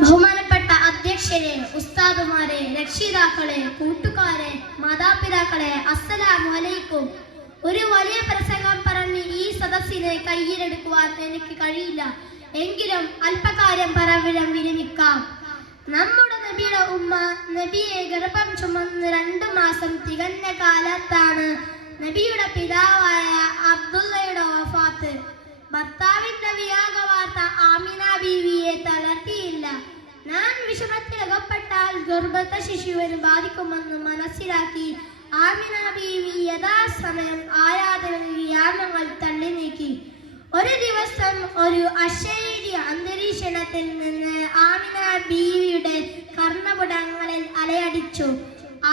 ബഹുമാനപ്പെട്ട അധ്യക്ഷരെ, ഉസ്താദുമാരെ, രക്ഷിതാക്കളെ, കൂട്ടുകാരെ, മാതാപിതാക്കളെ, അസ്സലാമു അലൈക്കും. ഒരു വലിയ പ്രസംഗം പറഞ്ഞ് ഈ സദസ്സിനെ കയ്യിലെടുക്കുവാൻ എനിക്ക് കഴിയില്ല. എങ്കിലും അല്പകാര്യം വിരമിക്കാം. നമ്മുടെ നബിയുടെ ഉമ്മ നബിയെ ഗർഭം ചുമന്ന് 2 മാസം തികഞ്ഞ കാലത്താണ് നബിയുടെ പിതാവായ അബ്ദുള്ളയുടെ വഫാത്ത്. ഭർത്താവിന്റെ വിയോഗ വാർത്ത ആമിന ബീവിയെ തളർത്തിയില്ല. ഞാൻ വിഷമത്തിലകപ്പെട്ടാൽ ഗർഭസ്ഥ ശിശുവിന് ബാധിക്കുമെന്ന് മനസ്സിലാക്കി ആമിന ബീവി യഥാസമയം ആരാധനകൾ തള്ളി നീക്കി. ഒരു ദിവസം ഒരു അശരീരി അന്തരീക്ഷത്തിൽ നിന്ന് ആമിന ബീവിയുടെ കർണപുടങ്ങളിൽ അലയടിച്ചു.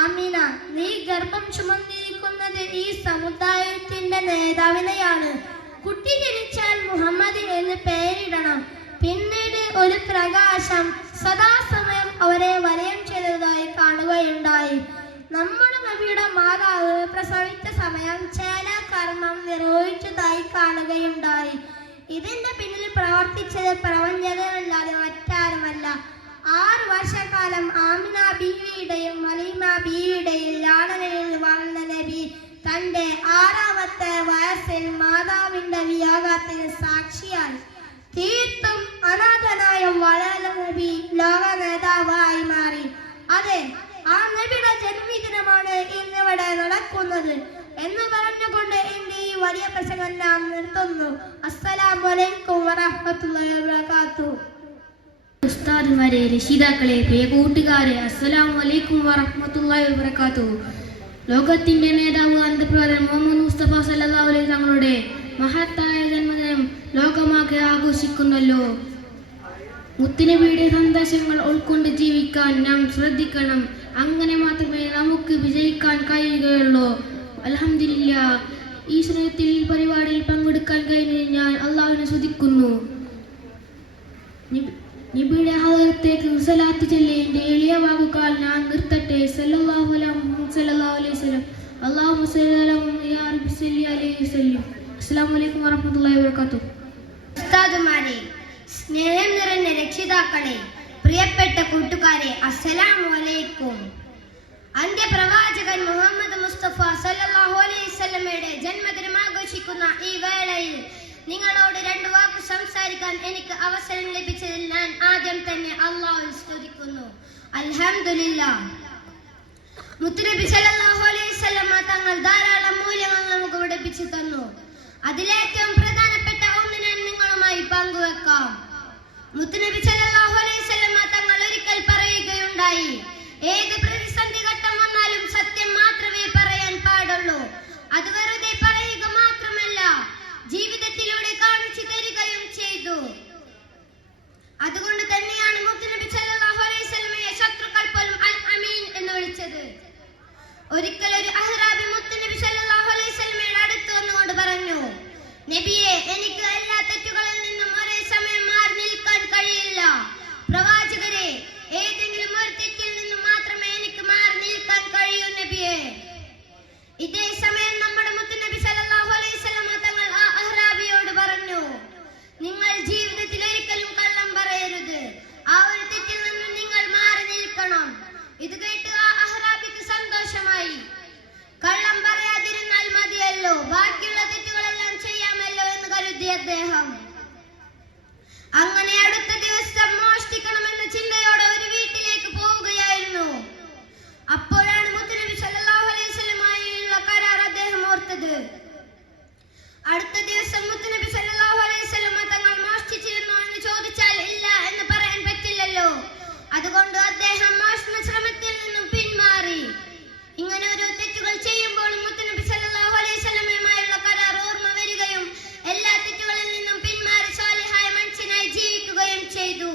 ആമിന, നീ ഗർഭം ചുമന്നിരിക്കുന്നത് ഈ സമുദായത്തിന്റെ നേതാവിനെയാണ്. കുട്ടി ജനിച്ചാൽ മുഹമ്മദ് എന്ന് പേരിടണം. പിന്നീട് ഒരു പ്രകാശം സദാസമയം അവരെ വലയം ചെയ്തതായി കാണുകയുണ്ടായി. നമ്മുടെ നബിയുടെ മാതാവ് പ്രസവിച്ച സമയം ചേലാകർമ്മം നിർവഹിച്ചതായി കാണുകയുണ്ടായി. ഇതിന്റെ പിന്നിൽ പ്രവർത്തിച്ചത് പ്രവഞ്ചകനല്ലാതെ മറ്റാരുമല്ല. 6 വർഷക്കാലം ആമിന ബീവിയുടെയും ഹലീമ ബീവിയുടെയും ലാളനയിൽ വളർന്ന നബി തന്റെ 6ാമത്തെ വയസ്സിൽ മാതാവിന്റെ വിയോഗത്തിന് സാക്ഷിയായി. തീർത്തും അനാഥനായ വളർന്ന നബി ലോക നേതാവായി മാറി. അതെ, ആ നബിയുടെ ജന്മദിനമാണ് ഇന്നിവിടെ നടക്കുന്നത് എന്ന് പറഞ്ഞുകൊണ്ട് എന്റെ ഈ വലിയ പ്രസംഗം ഞാൻ നിർത്തുന്നു. അസ്സലാമു അലൈക്കും വറഹ്മത്തുള്ളാഹി വബറകാതുഹു. ഉസ്താദുമാരെ, രക്ഷിതാക്കളെ, പ്രിയ കൂട്ടുകാരെ, അസ്സലാമു അലൈക്കും വറഹ്മത്തുള്ളാഹി വബറകാതുഹു. ലോകത്തിന്റെ നേതാവ് അന്തപ്രധാൻ മുഹമ്മദ് മുസ്തഫ സല്ലല്ലാഹു അലൈഹി തങ്ങളുടെ മഹത്തായ ജന്മദിനം ലോകമാകെ ആഘോഷിക്കുന്നല്ലോ. മുത്തുനബിയുടെ സന്ദേശങ്ങൾ ഉൾക്കൊണ്ട് ജീവിക്കാൻ നാം ശ്രദ്ധിക്കണം. അങ്ങനെ മാത്രമേ നമുക്ക് വിജയിക്കാൻ കഴിയുകയുള്ളൂ. അൽഹംദുലില്ലാഹ്, ഈ സ്നേഹത്തിൽ പരിപാടിയിൽ പങ്കെടുക്കാൻ കഴിഞ്ഞതിൽ ഞാൻ അള്ളാഹുവിനെ സ്തുതിക്കുന്നു. നബിയുടെ ഹദറത്തേക്ക് സ്വലാത്ത് ചൊല്ലിയതിന്റെ എളിയ വാക്കുകൾ ഞാൻ നിർത്തട്ടെ. സല്ലല്ലാഹു അലൈഹി വസല്ലം. അല്ലാഹുമ്മ സ്വല്ലി അലാ മുഹമ്മദ് യാ റബ്ബി സ്വല്ലി അലൈഹി വസല്ലം. അസ്സലാമു അലൈക്കും വറഹ്മത്തുള്ളാഹി വബറകാതുഹു. ഉസ്താദുമാരെ, സ്നേഹം നിറഞ്ഞ രക്ഷിതാക്കളെ, പ്രിയപ്പെട്ട കൂട്ടുകാരെ, അസ്സലാമു അലൈക്കും. അന്ത്യപ്രവാചകൻ മുഹമ്മദ് മുസ്തഫ സല്ലല്ലാഹു അലൈഹി വസല്ലമയുടെ ജന്മദിനം ആഘോഷിക്കുന്ന ഈ വേളയിൽ നിങ്ങളോട് 2 വാക്ക് സംസാരിക്കാൻ എനിക്ക് അവസരം ലഭിച്ചതിൽ ഞാൻ ആദ്യം തന്നെ അല്ലാഹുവിനെ സ്തുതിക്കുന്നു. അൽഹംദുലില്ലാഹ്. മുത്തുനബി സല്ലല്ലാഹു അലൈഹി വസല്ലമ തങ്ങൾ ധാരാളം മൂല്യങ്ങൾ നമുക്ക് പഠിപ്പിച്ചു തന്നു. അതിലേറ്റവും പ്രധാനപ്പെട്ട ഒന്ന് ഞാൻ നിങ്ങളുമായി പങ്കുവെക്കാം. മുത്തുനബി സല്ലല്ലാഹു അലൈഹി വസല്ലമ തങ്ങൾ ഒരിക്കൽ പറയുകയുണ്ടായി, ഏത് പ്രതിസന്ധി ഘട്ടം വന്നാലും സത്യം മാത്രമേ പറയാൻ പാടുള്ളൂ. അത് വെറുതെ പറയുക മാത്രമല്ല, ജീവിതത്തിലൂടെ കാണിച്ചു തരികയും ചെയ്തു. അതുകൊണ്ട് തന്നെയാണ് മുത്തുനബി സല്ലല്ലാഹു അലൈഹി വസല്ലമയെ ശത്രുക്കൾ പോലും അൽ അമീൻ എന്ന് വിളിച്ചത്. ഒരിക്കൽ ഒരു അഹ്റാബി മുത്തുനബി സല്ലല്ലാഹു അലൈഹി വസല്ലമയുടെ അടുത്ത് വന്നുകൊണ്ട് പറഞ്ഞു, നബിയെ, എനിക്ക് എല്ലാ തെറ്റുകളിൽ നിന്നും ഒരേ സമയം മാറി നിൽക്കാൻ കഴിയില്ല. പ്രവാചകരെ, ഏതെങ്കിലും ഒരു തെറ്റിൽ നിന്നും മാത്രമേ എനിക്ക് മാറി നിൽക്കാൻ കഴിയൂ നബിയെ. ഇതേ സമയം നമ്മുടെ മുത്തുനബി സല്ലല്ലാഹു അലൈഹി വസല്ലമ തങ്ങൾ ആ അഹ്റാബിയോട് പറഞ്ഞു, നിങ്ങൾ ജീവിതത്തിൽ ഒരിക്കലും കള്ളം പറയരുത്. ആ ഒരു തെറ്റിൽ നിന്നും നിങ്ങൾ മാറി നിൽക്കണം. ഇത് കേട്ട് ആ അഹ്റാബിക്ക് സന്തോഷമായി. കള്ളം പറയാതിരുന്നാൽ മതിയല്ലോ, ബാക്കിയുള്ള തെറ്റുകളെല്ലാം ചെയ്യാമല്ലോ എന്ന് കരുതിയ അദ്ദേഹം അങ്ങനെ അടുത്ത ദിവസം മോഷ്ടിക്കണമെന്ന ചിന്തയോടെ ഒരു വീട്ടിലേക്ക് പോവുകയായിരുന്നു. അപ്പോഴാണ് മുത്തുനബി സല്ലല്ലാഹു അലൈഹി വസല്ലമയുമായുള്ള കരാർ അദ്ദേഹം ഓർത്തത്. അടുത്ത ദിവസം മുത്തുനബി സല്ലല്ലാഹു അലൈഹി വസല്ലമ തങ്ങൾ മോഷ്ടിച്ചിരുന്നോ എന്ന് ചോദിച്ചാൽ ഇല്ല എന്ന് പറയാൻ പറ്റില്ലല്ലോ. അതുകൊണ്ട് അദ്ദേഹം മോഷണ ശ്രമത്തിൽ നിന്നും പിന്മാറി. ഇങ്ങനെ ഓരോ തെറ്റുകൾ ചെയ്യുമ്പോൾ മുത്തുനബി സല്ലല്ലാഹു അലൈഹി വസല്ലമയുമായുള്ള കരാർ ഓർമ്മ വരികയും എല്ലാ തെറ്റുകളിൽ നിന്നും പിന്മാറി സാലിഹായ മനുഷ്യനായി ജീവിക്കുകയും ചെയ്തു.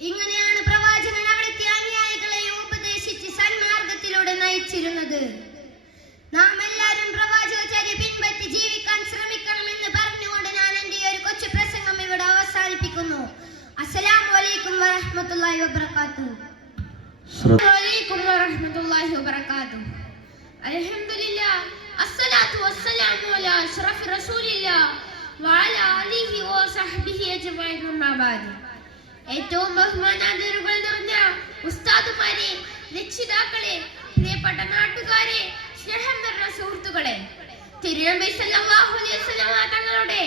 ഇങ്ങനെയാണ് പ്രവാചകൻ അവിടുത്തെ അനുയായികളെയും ഉപദേശിച്ച് സന്മാർഗത്തിലൂടെ നയിച്ചിരുന്നത്. നാം എല്ലാവരും പ്രവാചകചര്യ പിൻപറ്റി ജീവിക്കാൻ ശ്രമിക്കണമെന്ന് പറഞ്ഞുകൊണ്ട് ഞാൻ എന്റെ ഒരു കൊച്ചു പ്രസംഗം ഇവിടെ അവസാനിപ്പിക്കുന്നു. അസ്സലാമു അലൈക്കും വറഹ്മത്തുള്ളാഹി വബറകാതുഹു. വലൈക്കും വറഹ്മത്തുള്ളാഹി വബറകാതുഹു. അൽഹംദുലില്ലാഹ്, അസ്സലാത്തു വസ്സലാമു അലാ അഷ്റഫി റസൂലില്ലാഹ് വഅലാ ആലിഹി വസഹ്ബിഹി ഏറ്റവും ബഹുമാനാദരവുകൾ നിറഞ്ഞ ഉസ്താദുമാരെ, രക്ഷിതാക്കളെ, പ്രിയപ്പെട്ട നാട്ടുകാരെ, സ്നേഹം നിറഞ്ഞ സുഹൃത്തുക്കളെ, തിരുനബി സല്ലല്ലാഹു അലൈഹി വസല്ലം തങ്ങളുടെ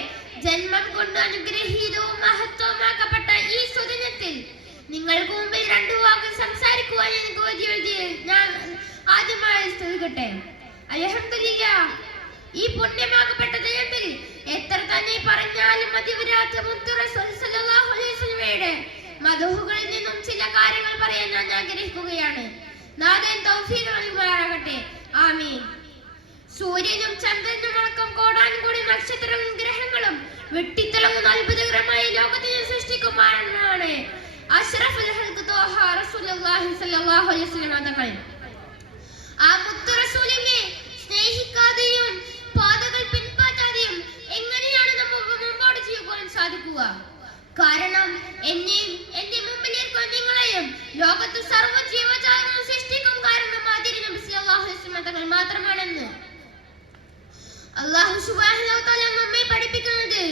ജന്മം കൊണ്ട് അനുഗ്രഹീതവും മഹത്വമാക്കപ്പെട്ട ഈ സുദിനത്തിൽ നിങ്ങൾക്ക് മുമ്പിൽ രണ്ടു വാക്ക് സംസാരിക്കുവാൻ എനിക്ക് വലിയ ഞാൻ ആദ്യമായി സ്തുതിക്കട്ടെ. അൽഹംദുലില്ലാഹ്, ഈ പുണ്യമാക്കപ്പെട്ട ദിനത്തിൽ എത്ര തന്നെ പറഞ്ഞാലും മതിവരാത്ത മുത്ത് റസൂൽ സല്ലല്ലാഹു അലൈഹി വസല്ലമയുടെ മദഹുകളിൽ നിന്നും ചില കാര്യങ്ങൾ പറയാൻ ഞാൻ ആഗ്രഹിക്കുകയാണ്. നാഥൻ തൗഫീഖ് നൽകുമാറാകട്ടെ. ആമീൻ. സൂര്യനും ചന്ദ്രനും അടക്കം കോടാനുകൂടി നക്ഷത്രങ്ങളും ഗ്രഹങ്ങളും വെട്ടിത്തിളങ്ങുന്ന അത്ഭുതകരമായ ലോകത്തിനെ സൃഷ്ടിക്കുമാറാണ് അഷ്റഫുൽ ഖൽഖ് ത്വാഹ റസൂലുള്ളാഹി സ്വല്ലല്ലാഹു അലൈഹി വസല്ലം തങ്ങൾ. ആ മുത്ത് റസൂലിനെ സ്നേഹിക്കാതെയും പാതകൾ പിൻപറ്റാതെയും എങ്ങനെയാണ് നമുക്ക് മുമ്പോട്ട് ചെയ്യുവാൻ സാധിക്കുക? കാരണം എന്നെയും എന്റെ മുമ്പിലിരിക്കുന്ന നിങ്ങളെയും ലോകത്ത് സർവ്വ ജീവജാലങ്ങളും സൃഷ്ടിക്കും കാരണം ആതിരി നബി സല്ലല്ലാഹു അലൈഹി വസല്ലം തങ്ങൾ മാത്രമാണെന്ന് അല്ലാഹു സുബ്ഹാനഹു വ തആല നമ്മെ പഠിപ്പിക്കുന്നത്.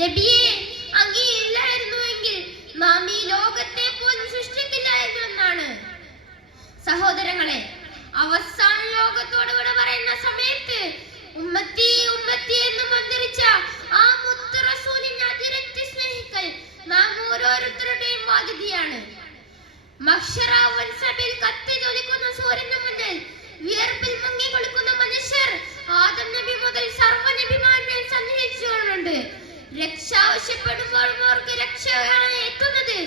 നബിയെ, അങ്ങേ ഇല്ലായിരുന്നുവെങ്കിൽ നാം ഈ ലോകത്തെ പോലും സൃഷ്ടിക്കില്ലായിരുന്നു എന്നാണ്. സഹോദരങ്ങളെ, അവസാന ലോകത്തോട് വിട പറയുന്ന സമയത്ത് ഉമ്മത്തി ഉമ്മത്തി എന്ന് മന്ത്രിച്ച ആ മുത്ത് റസൂലിനെ അതിരറ്റ് സ്നേഹിക്കൽ നാം ഓരോരുത്തരുടെയും ബാധ്യതയാണ്. മഹ്ശറ വൻസബിൽ കത്തി ജ്വലിക്കുന്ന സൂര്യന് മുന്നിൽ വിയർപ്പിൽ മുങ്ങി കുളിക്കുന്ന മനുഷ്യർ ആദം നബി മുതൽ സർവ്വ നബിമാരെ സന്നിഹിച്ചുകൊണ്ടുണ്ട്. രക്ഷ ആവശ്യപ്പെടുമ്പോൾ അവർക്ക് രക്ഷയാണ് എത്തുന്നത്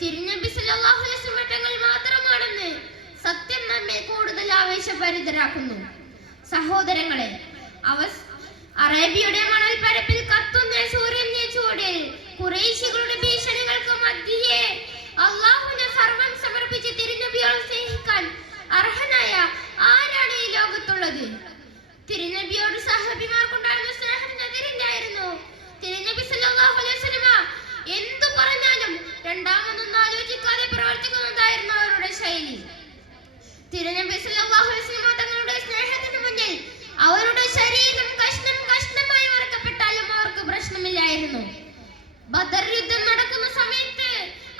തിരുനബി സല്ലല്ലാഹു അലൈഹി വസല്ലം തങ്ങൾ മാത്രമാണെന്ന് സത്യം നമ്മെ കൂടുതൽ ആവേശഭരിതരാക്കുന്നു. സഹോദരങ്ങളെ, അറേബ്യയുടെ മണൽപ്പരപ്പിൽ കത്തുന്ന സൂര്യന്റെ ചൂടിൽ ഖുറൈശികളുടെ ഭീഷണികൾക്ക് മധ്യേ അല്ലാഹുവിനെ സർവ്വം സമർപ്പിച്ച് തിരുനബിയോട് സ്നേഹിക്കാൻ അർഹനായ ആരാണ് ഈ ലോകത്തുള്ളത്? തിരുനബിയോട് സഹബിമാർക്കുണ്ടായിരുന്ന സ്നേഹത്തിന് അതിരില്ലായിരുന്നു. തിരുനബി സല്ലല്ലാഹു അലൈഹി വസല്ലം എന്തു പറഞ്ഞാലും രണ്ടാമതൊന്നും ആലോചിക്കാതെ പ്രവർത്തിക്കുന്നതായിരുന്നു അവരുടെ ശൈലി. തിരുനബി സല്ലല്ലാഹു അലൈഹി വസല്ലം തങ്ങളുടെ സ്നേഹത്തിന് മുന്നിൽ അവരുടെ ശരീരം കഷ്ണം കഷ്ണമായി മുറിക്കപ്പെട്ടാലും അവർക്ക് പ്രശ്നമില്ലായിരുന്നു. ബദർ യുദ്ധം നടക്കുന്ന സമയത്ത്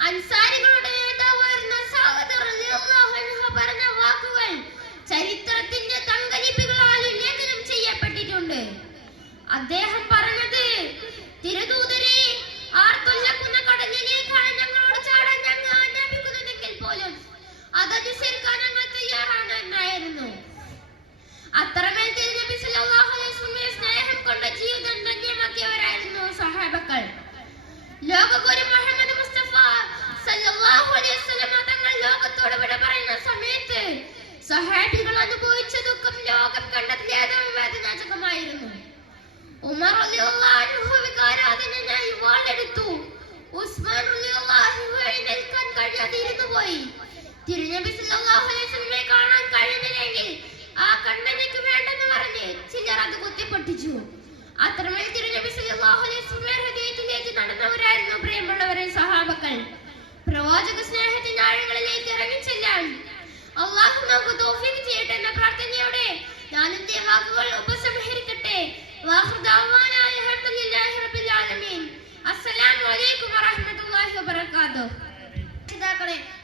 അൻസാരികളുടെ നേതാവായിരുന്ന സഅദ് റളിയല്ലാഹു അൻഹു പറഞ്ഞ വാക്കുകൾ ചരിത്രത്തിന്റെ തങ്കലിപികളാൽ ഉല്ലേഖനം ചെയ്യപ്പെട്ടിട്ടുണ്ട്. അദ്ദേഹം പറഞ്ഞത്, തിരുദൂതരെ, ആർത്തുല്ലക്കുന്ന കടലിലേക്കാണ് ഞങ്ങളോട് ചാടാൻ ഞങ്ങൾ ആജ്ഞാപിക്കുന്നതെങ്കിൽ പോലും അതനുസരിക്കാൻ ഞങ്ങൾ തയ്യാറാണ് എന്നായിരുന്നു. അത്രമേൽ തിരുനബി സല്ലല്ലാഹു അലൈഹി വസല്ലം സ്നേഹം കൊണ്ട് ജീവിതം ധന്യമാക്കിയവരായിരുന്നു സഹാബകൾ. ലോകഗുരു മുഹമ്മദ് മുസ്തഫ സല്ലല്ലാഹു അലൈഹി വസല്ലം തങ്ങൾ ലോകത്തോട് വിട പറയുന്ന സമയത്ത് സഹാബികൾ അനുഭവിച്ച ദുഃഖം ലോകം കണ്ടതിലേറ്റവും വേദനാജനകമായിരുന്നു. ഉമർ റളിയല്ലാഹു അൻഹു വികാരാധീനനായി വാളെടുത്തു. ഉസ്മാൻ റളിയല്ലാഹു അൻഹു എഴുന്നേൽക്കാൻ കഴിയാതെ ഇരുന്നുപോയി. തിരുനബി സല്ലല്ലാഹു അലൈഹി വസല്ലമയെ കാണാൻ കഴിയുന്നില്ലെങ്കിൽ ആ കണ്ണനക്ക് വേണ്ടെന്ന് പറഞ്ഞ് ചിലർ അത് കുത്തിപ്പൊട്ടിച്ചു. അത്രമേൽ തിരുനബി സല്ലല്ലാഹു അലൈഹി വസല്ലമയുടെ ഹൃദയത്തിലേക്ക് നടന്നവരായിരുന്നു പ്രിയമുള്ളവരെ സഹാബകൾ. പ്രവാചക സ്നേഹത്തിന്റെ ആഴങ്ങളിലേക്ക് ഇറങ്ങിച്ചെല്ലാൻ അല്ലാഹു നമുക്ക് തൗഫീഖ് ചെയ്യട്ടെ എന്ന പ്രാർത്ഥനയോടെ ഞാൻ എന്റെ വാക്കുകൾ ഉപസംഹരിക്കട്ടെ. അൽഹംദുലില്ലാഹി റബ്ബിൽ ആലമീൻ. അസ്സലാമു അലൈക്കും വറഹ്മത്തുള്ളാഹി വബറകാതുഹു.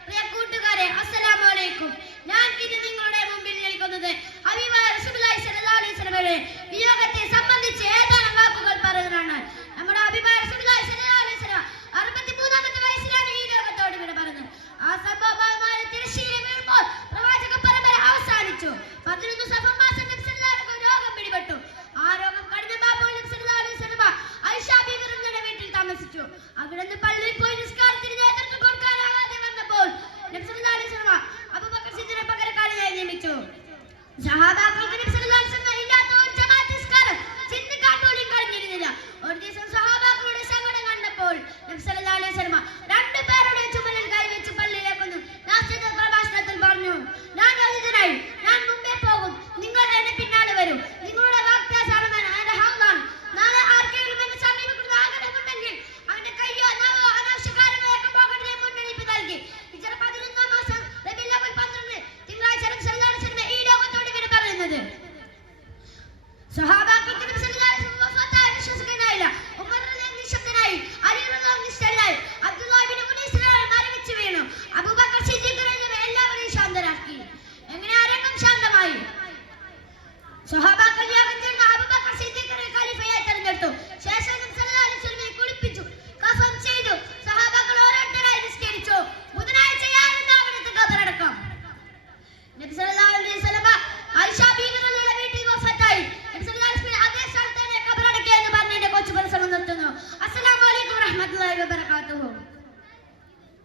പ്രിയ കൂട്ടുകാരെ, അസ്സലാമു അലൈക്കും. ഞാൻ ഇന്ന് നിങ്ങളുടെ മുമ്പിൽ നിൽക്കുന്നത് ഹബീബായ റസൂലുള്ളാഹി സ്വല്ലല്ലാഹു അലൈഹി വസല്ലമയുടെ വിയോഗത്തെ സംബന്ധിച്ച് ഏതാനും വാക്കുകൾ പറയുന്നതാണ്. നമ്മുടെ ഹബീബായ റസൂലുള്ളാഹി സ്വല്ലല്ലാഹു അലൈഹി വസല്ലം 63-ാമത്തെ വയസ്സിലാണ് ഈ ലോകത്തോട് വിട പറഞ്ഞത്. ആ സംഭവമായ തിരശ്ശീല വീഴുമ്പോൾ പ്രവാചക പരമ്പര അവസാനിച്ചു. 11 സഫർ മാസം നബി സല്ലല്ലാഹു അലൈഹി വസല്ലം രോഗം പിടിപെട്ടു. ആ രോഗം കഠിനമായപ്പോൾ നബി സല്ലല്ലാഹു അലൈഹി വസല്ലം ആയിഷ ബീവി റളിയല്ലാഹു വീട്ടിൽ താമസിച്ചു. അവിടുന്ന് പള്ളിയിൽ പോയി നിസ്കാരത്തിന് നേതൃത്വം കൊടുക്കാനാകാതെ വന്നപ്പോൾ നബി സല്ലല്ലാഹു അലൈഹി വസല്ലം അബൂബക്കർ സിദ്ദീഖിനെ പകരക്കാരനായി നിയമിച്ചു. സഹാബാക്കൾക്ക് നബി സല്ലല്ലാഹു അലൈഹി വസല്ലം ഇല്ലാത്ത ഒരു ജമാഅത്ത് നിസ്കാരം ചിന്തിക്കാൻ പോലും കഴിഞ്ഞിരുന്നില്ല. ഒരു ദിവസം സഹാബാക്കളുടെ സങ്കടം കണ്ടപ്പോൾ നബി സല്ലല്ലാഹു അലൈഹി വസല്ലം രണ്ടുപേരുടെ ചുമലിൽ കൈവച്ച് പള്ളിയിലേക്ക് വന്നു. നാസ്തിക പ്രഭാഷണത്തിൽ പറഞ്ഞു, ഞാൻ ദരിദ്രനായി, ഞാൻ മുമ്പേ പോകും, നിങ്ങൾ എന്നെ പിന്നാലെ വരും. നിങ്ങളുടെ വാഗ്ദാനമാണ് എന്റെ ഹൗദാണ്. നാളെ ആർക്കെങ്കിലും എന്നെ സമീപിക്കുന്ന ആഗ്രഹമുണ്ടെങ്കിൽ അവന്റെ കയ്യോ നാവോ അനാവശ്യ കാര്യങ്ങളൊക്കെ പോകട്ടെ മുന്നറിയിപ്പ് നൽകി. ഹിജ്റ 11-ാം മാസം റബീഉൽ അവ്വൽ 12 തിങ്കളാഴ്ച നബി സല്ലല്ലാഹു അലൈഹി വസല്ലം ഈ ലോകത്തോട് വിട പറയുന്നത്. നിശ്ചലരായി. അബ്ദുല്ലാഹ് ഇബ്നു ഉനൈസ് മരവിച്ചു വീണു. അബൂബക്കർ സിദ്ദീഖ് റളിയല്ലാഹു എല്ലാവരെയും ശാന്തരാക്കി. എങ്ങനെ ആ രംഗം ശാന്തമായി? സ്വഹാബാക്കൾ